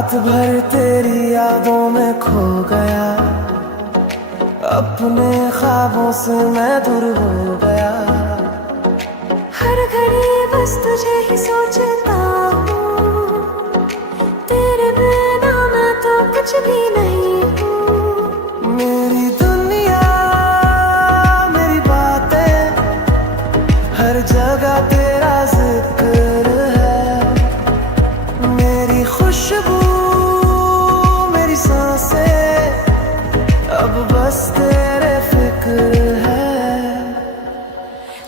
रात भर तेरी यादों में खो गया, अपने ख्वाबों से मैं दूर हो गया। हर घड़ी बस तुझे ही सोचता हूँ, तेरे बिना मैं तो कुछ भी नहीं हूँ। मेरी दुनिया मेरी बातें, हर जगह तेरा जिक्र है। मेरी खुशबू मेरी सांसें, अब बस तेरे फिक्र है।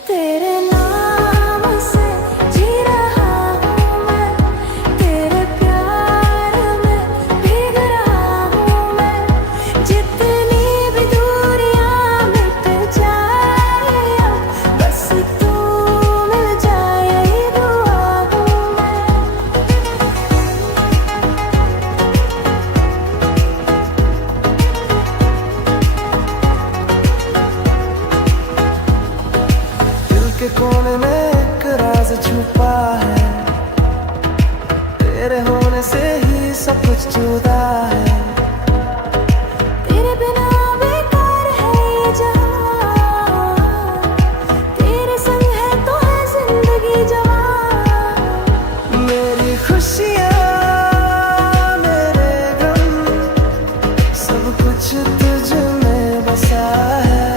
तेरे नाम से जी रहा हूँ मैं, तेरे प्यार में भीग रहा हूँ मैं। जितनी भी दूरियां मिट जाए अब, बस तू मिल जाए यही दुआ हूँ मैं। दिल के कोने में एक राज छुपा है, तेरे होने से ही सब कुछ जुदा है। तेरे बिना बेकार है ये जहां, तेरे संग है तो है जिंदगी जवां। मेरी खुशियाँ मेरे गम, सब कुछ तुझ में बसा है।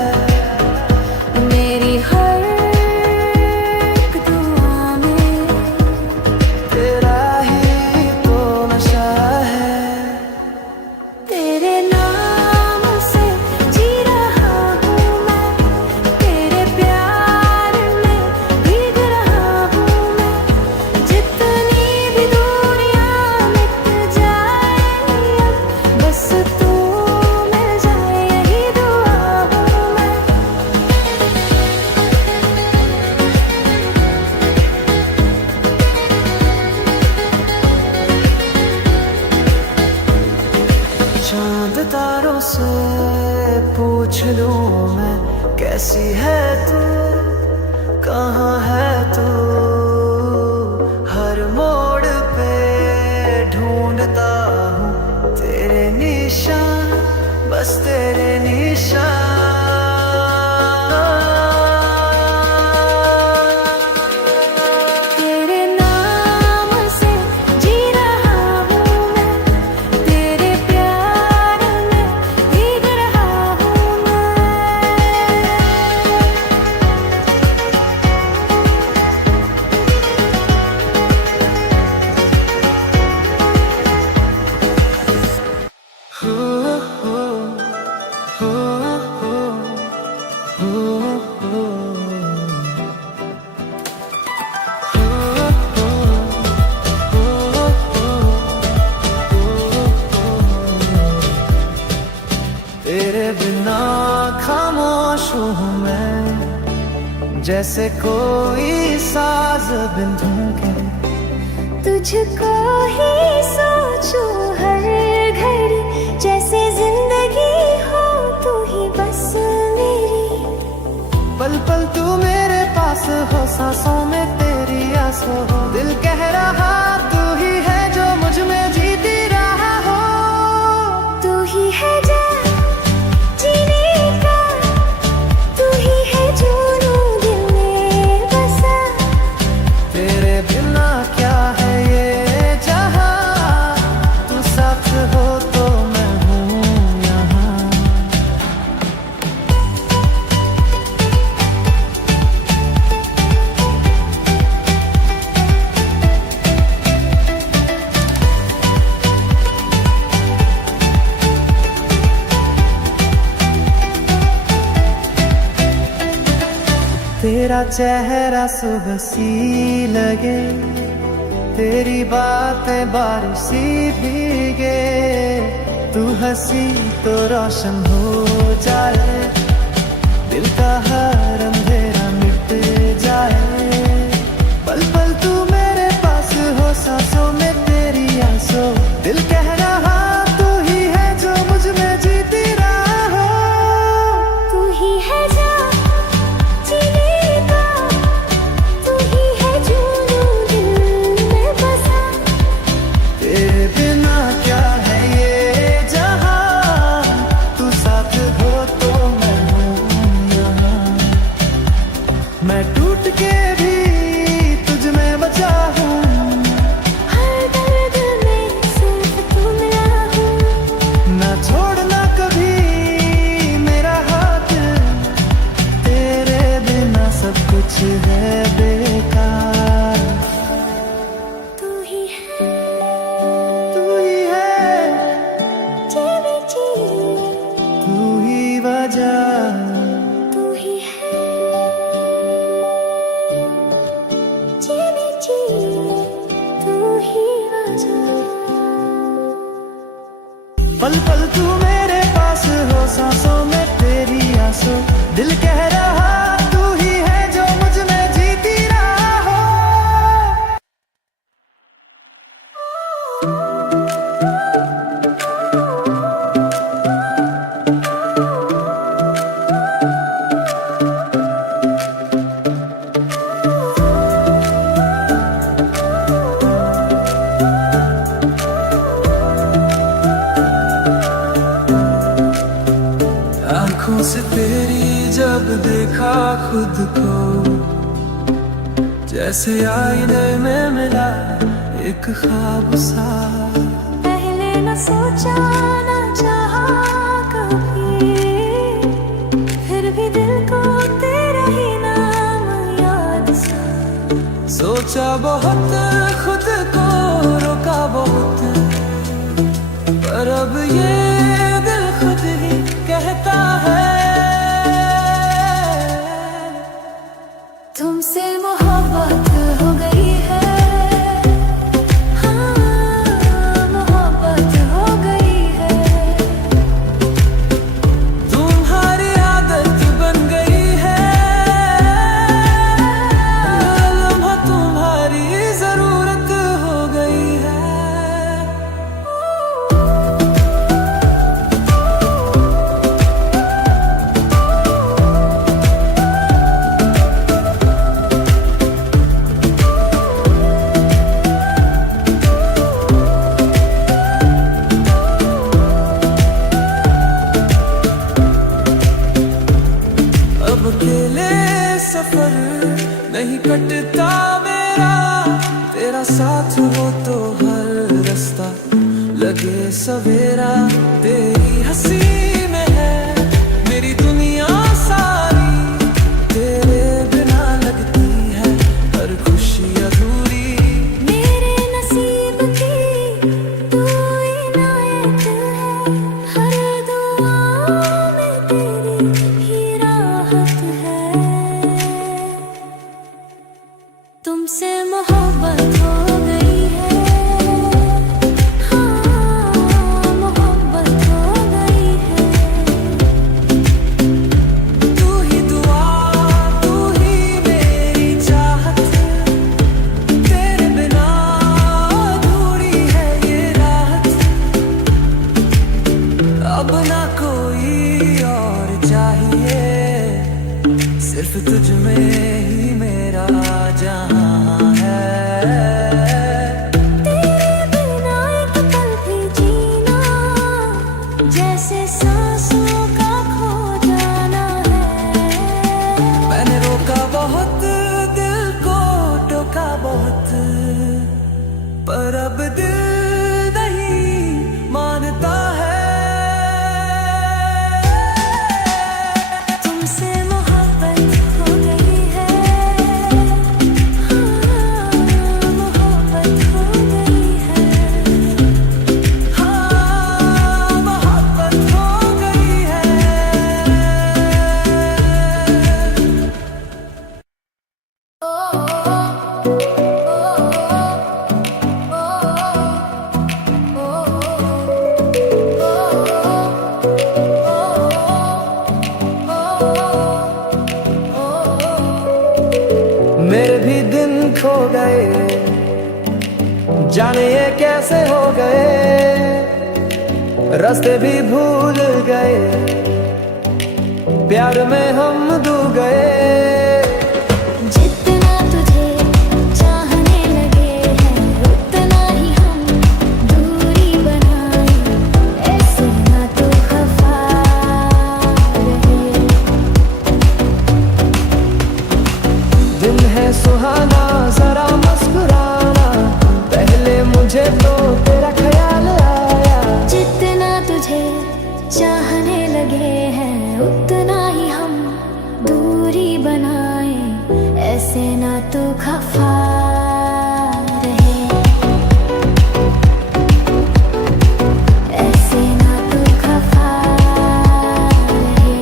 मेरी हर एक दुआ में तेरा ही तो नशा है। तेरे नाम से जी रहा हूँ मैं, तेरे प्यार में भीग रहा हूँ मैं। जितनी भी दूरियां मिट जाए अब, बस तू मिल जाए यही दुआ हूँ मैं। चांद तारों से पूछ लूं मैं, कैसी है तू, कहाँ है तू। हर मोड़ पे ढूंढता हूँ तेरे निशान, बस तेरे निशान। तेरे नाम से जी रहा हूँ मैं, तेरे प्यार में भीग रहा हूँ मैं। तेरे बिना खामोश हूँ मैं, जैसे कोई साज बिन धुन के। तुझको ही सोचूं हर घड़ी, जैसे जिंदगी हो तू ही बस मेरी। पल पल तू मेरे पास हो, सांसों में तेरी आस हो। दिल कह रहा तू ही है जो मुझ में जीती रहा हो। तू ही है जान जीने का, तू ही है जुनून दिल में बसा। तेरे बिना क्या है ये जहां, तू साथ हो तो मैं हूँ यहाँ। तेरा चेहरा सुबह सी लगे, तेरी बातें बारिश सी भीगे। तू हंसी तो रोशन हो जाए, दिल का हर अंधेरा मिट जाए। पल पल तू मेरे पास हो, सांसों में तेरी आंसू। दिल कह रहा तू ही है जो मुझ में जीती रहा हो। तू ही है जान जीने का, तू ही है जुनून दिल में बसा। तेरे बिना सांस तेरी जब देखा खुद को, जैसे आईने में मिला एक ख्वाब सा। पहले न सोचा न चाहा कभी, फिर भी दिल को तेरा ही नाम याद सा। सोचा बहुत खुद को रोका बहुत, पर अब ये दिल खुद ही कहता है तुमसे मोहब्बत हो गई है। हाँ, मोहब्बत हो गई है। तुम्हारी आदत बन गई है, लम्हा तुम्हारी जरूरत हो गई है। अकेले सफर नहीं कटता मेरा, तेरा साथ हो तो हर रास्ता लगे सवेरा। तेरी हंसी में है मेरी दुनिया सारी, तेरे बिना लगती है हर खुशी अधूरी। मेरे नसीब की तू इनायत है, हर दुआ में तेरी ही राहत है। तुमसे मोहब्बत हो गई है। हाँ, मोहब्बत हो गई है। तू ही दुआ तू ही मेरी चाहत, तेरे बिना अधूरी है ये राहत। अब ना कोई और चाहिए, सिर्फ तुझ में ही मेरा जहां है। तेरे बिना एक पल भी जीना, जैसे सांसों का खो जाना है। मैंने रोका बहुत दिल को, टोका बहुत, पर अब दिल नहीं मानता है। तुमसे मोहब्बत हो गई है। हाँ, मोहब्बत हो गई है। हाँ, मोहब्बत हो गई है। मेरे भी दिन खो गए, जाने ये कैसे हो गए। रास्ते भी भूल गए, प्यार में हम डूब गए। जितना तुझे चाहने लगे हैं, उतना ही हम दूरी बनाए, ऐसे ना तो खफा रहे। दिन है सुहाना, जरा मुस्कुराना, पहले मुझे तो तेरा ख्याल आया। जितना तुझे चाहने लगे हैं, उतना ही हम दूरी बनाए, ऐसे ना तो खफा रहे। ऐसे ना तो खफा रहे।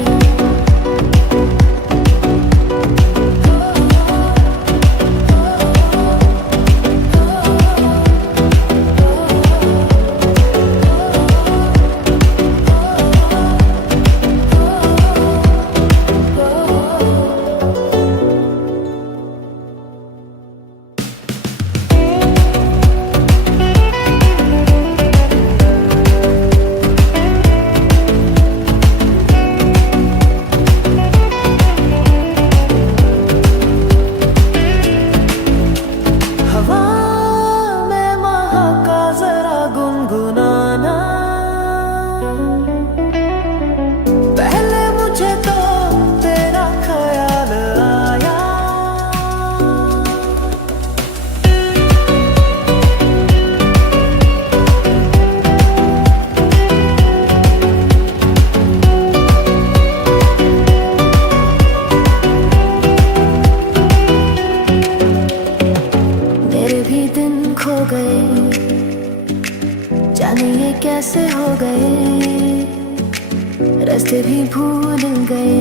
रास्ते भी भूल गए,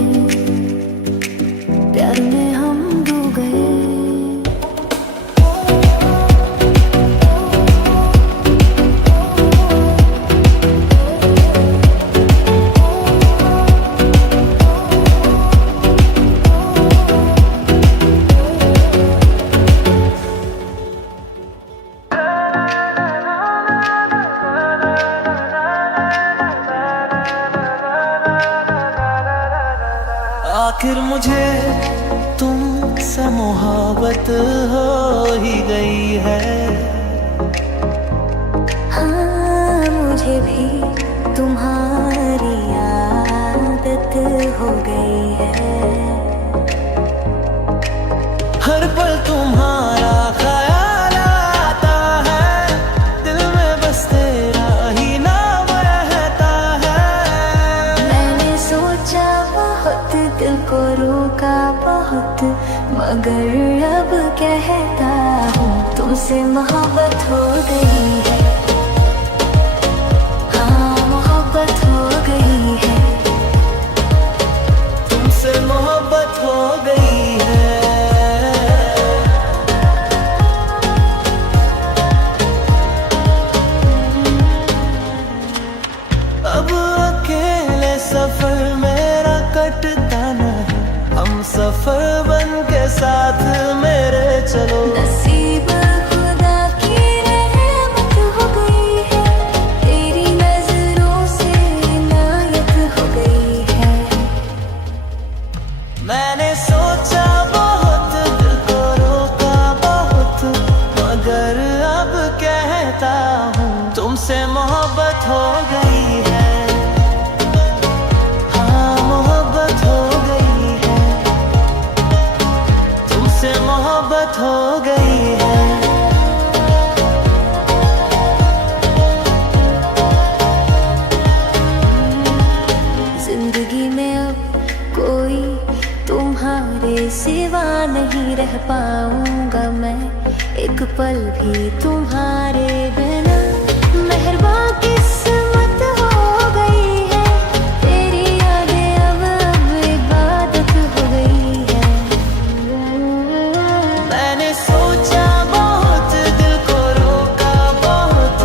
प्यार में हम डूब गए। आखिर मुझे तुमसे मोहब्बत हो ही गई है। हाँ, मुझे भी तुम्हारी आदत हो गई है। हर पल तुम्हारा ख्याल आता है, दिल में बस तेरा ही नाम रहता है। मैंने सोचा बहुत, दिल को रोका बहुत, मगर अब कहता हूँ तुमसे मोहब्बत हो गई है। हाँ, मोहब्बत हो गई है, तुमसे मोहब्बत हो गई है। अब अकेले सफर मेरा कटता नहीं, हम सफर बन के साथ मेरे चलो। नसीब खुदा की रहमत हो गई है, तेरी नजरों से इनायत हो गई है। मैंने सोचा बहुत, दिल को रोका बहुत, मगर अब कहता हूँ तुमसे मोहब्बत हो गई है। हाँ, मोहब्बत हो गई है, तुमसे मोहब्बत हो गई है। जिंदगी में अब कोई तुम्हारे सिवा नहीं रह पाऊंगा मैं, एक पल भी तुम्हारे बिना। मेहरबान किस्मत हो गई है, तेरी यादें अब इबादत हो गई है। मैंने सोचा बहुत, दिल को रोका बहुत,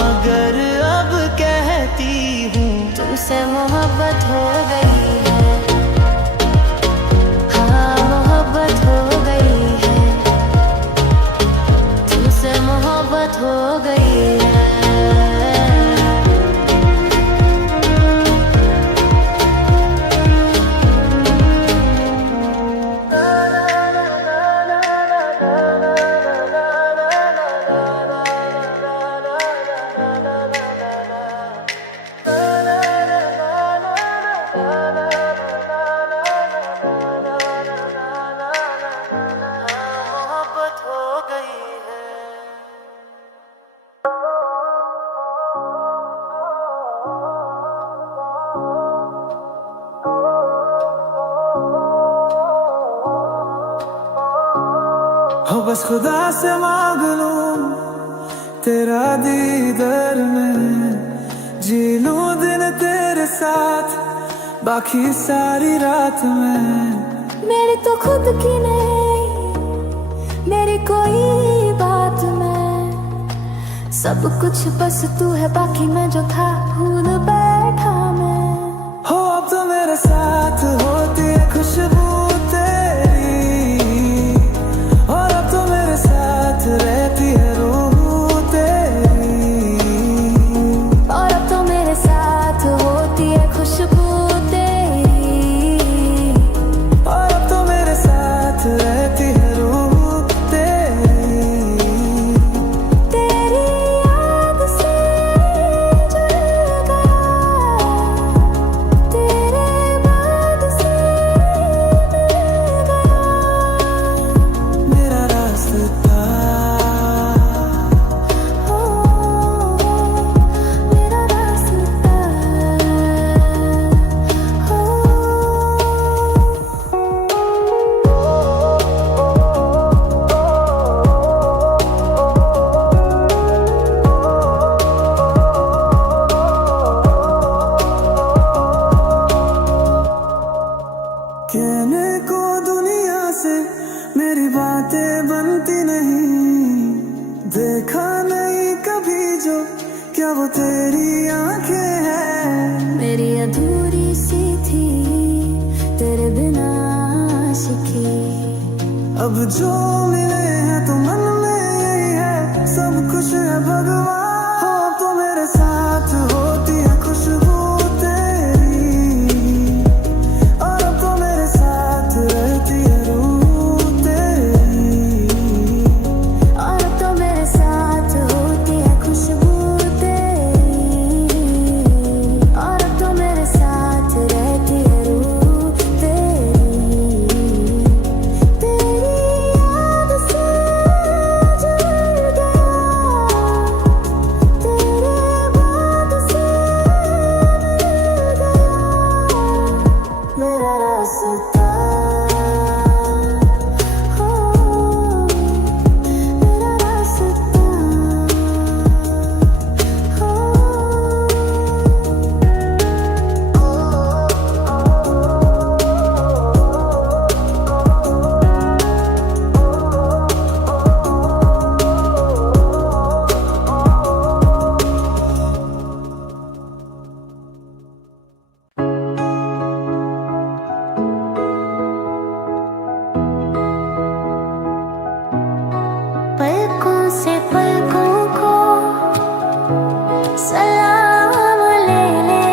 मगर अब कहती हूँ तुमसे मोहब्बत हो गई है। हाँ, मोहब्बत हो गई है, तुमसे मोहब्बत हो गई है। मोहब्बत हो गई है। हो बस खुदा से मांग लूं तेरा दीदार में, जी लूं दिन तेरे साथ बाकी सारी रात में। मेरी तो खुद की नहीं, मेरी कोई बात में, सब कुछ बस तू है, बाकी मैं जो था भूल बैठा मैं। हो अब तो मेरे साथ होती है खुशबू तेरी, और अब तो मेरे साथ रहती है रूह तेरी, और अब तो मेरे साथ होती है खुशबू तेरी, और अब तो मेरे साथ रहती है रूह तेरी। तेरी याद से जुड़ गया, तेरे बाद से मिल गया मेरा रास्ता, हो मेरा रास्ता। अब जो मिले हैं तो मन में यही है, सब कुछ है भगवान। हो तो मेरे साथ होती है खुशबू तेरी, और अब तो मेरे साथ रहती है रूह तेरी, और तो मेरे साथ होती है खुशबू तेरी, और तो मेरे साथ रहती है रूह तेरी। तेरी याद से जल गया, तेरे बाद से मिल गया मेरा रास्ता। हो मेरा रास्ता। पलकों से पलकों को सलाम ले ले,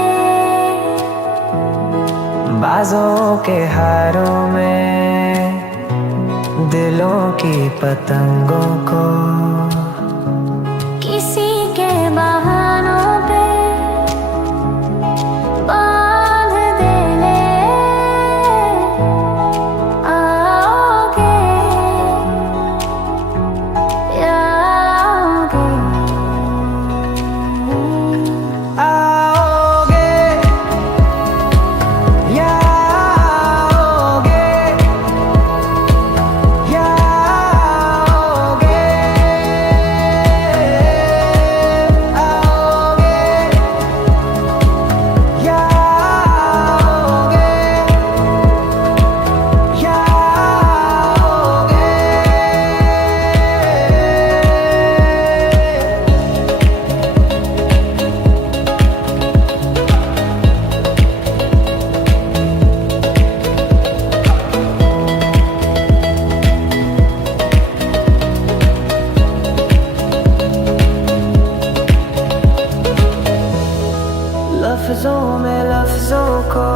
बाजों के हारों में दिलों की पतंगों को, किसी के बहानों पे बांध दे ले। आओगे आओगे आओगे या आओगे, या आओगे, आओगे या आओगे, या आओगे। लफ्जों में लफ्जों को